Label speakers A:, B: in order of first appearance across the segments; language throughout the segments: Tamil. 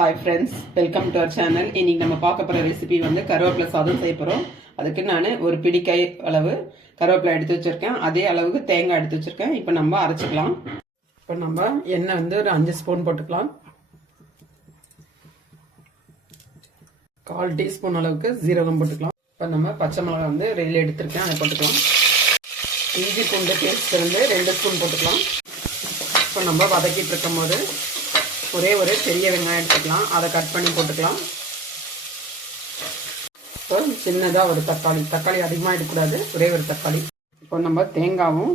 A: Hi friends welcome to our channel இன்னைக்கு நம்ம பார்க்க போகிற ரெசிபி வந்து கருவேப்பிலை சாதம் செய்ய போகிறோம் அதுக்கு நான் ஒரு பிடிக்காய் அளவு கருவேப்பிலை எடுத்து வச்சுருக்கேன். அதே அளவுக்கு தேங்காய் எடுத்து வச்சுருக்கேன். இப்போ நம்ம அரைச்சிக்கலாம். இப்போ நம்ம எண்ணெய் வந்து ஒரு அஞ்சு ஸ்பூன் போட்டுக்கலாம். கால் டீஸ்பூன் அளவுக்கு ஜீரகம் போட்டுக்கலாம். இப்போ நம்ம பச்சை மிளகா வந்து ரெயில் எடுத்துருக்கேன். அதை போட்டுக்கலாம். இஞ்சி பூண்டு பேஸ்ட் வந்து ரெண்டு ஸ்பூன் போட்டுக்கலாம். இப்போ நம்ம வதக்கிட்டு இருக்கும் போது ஒரே ஒரு பெரிய வெங்காயம் எடுத்துக்கலாம். அதை கட் பண்ணி போட்டுக்கலாம். இப்போ சின்னதாக ஒரு தக்காளி. தக்காளி அதிகமாக எடுக்கக்கூடாது. ஒரே ஒரு தக்காளி. இப்போ நம்ம தேங்காவும்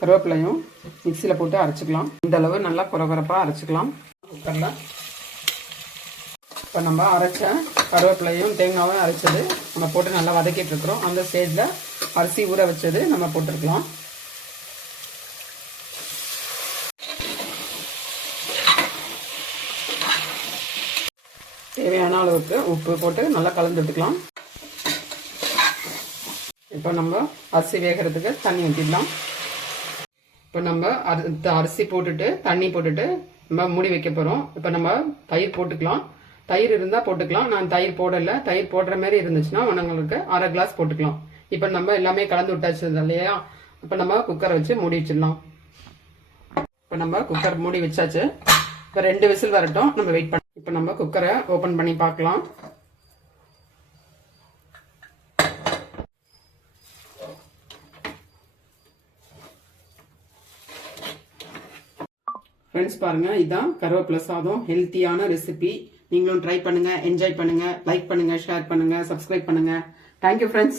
A: கருவேப்பிலையும் மிக்சியில் போட்டு அரைச்சிக்கலாம். இந்த அளவு நல்லா குறகுறப்பாக அரைச்சிக்கலாம். குக்கரில் இப்போ நம்ம அரைச்ச கருவேப்பிலையும் தேங்காவும் அரைச்சது நம்ம போட்டு நல்லா வதக்கிட்டு இருக்கிறோம். அந்த ஸ்டேஜில் அரிசி ஊற வச்சது நம்ம போட்டிருக்கலாம். தேவையான அளவுக்கு உப்பு போட்டு நல்லா கலந்து விட்டுக்கலாம் இப்போ நம்ம அரிசி வேகிறதுக்கு தண்ணி ஊற்றிடலாம் இப்போ நம்ம அரி அரிசி போட்டுட்டு தண்ணி போட்டுட்டு நம்ம மூடி வைக்க போகிறோம் இப்போ நம்ம தயிர் போட்டுக்கலாம். தயிர் இருந்தால் போட்டுக்கலாம். நான் தயிர் போடலை. தயிர் போடுற மாதிரி இருந்துச்சுன்னா உங்களுக்கு அரை கிளாஸ் போட்டுக்கலாம். இப்போ நம்ம எல்லாமே கலந்து விட்டாச்சு இல்லையா? இப்போ நம்ம குக்கரை வச்சு மூடி வச்சிடலாம். இப்போ நம்ம குக்கர் மூடி வச்சாச்சு. இப்போ ரெண்டு விசில் வரட்டும். நம்ம வெயிட் பண்ண இப்போ நம்ம குக்கரை ஓப்பன் பண்ணி பார்க்கலாம். ஃப்ரெண்ட்ஸ் பாருங்க இதுதான் கருவேப்பிலை சாதம். ஹெல்த்தியான ரெசிபி நீங்களும் ட்ரை பண்ணுங்க என்ஜாய் பண்ணுங்க லைக் பண்ணுங்க ஷேர் பண்ணுங்க சப்ஸ்கிரைப் பண்ணுங்க. Thank you friends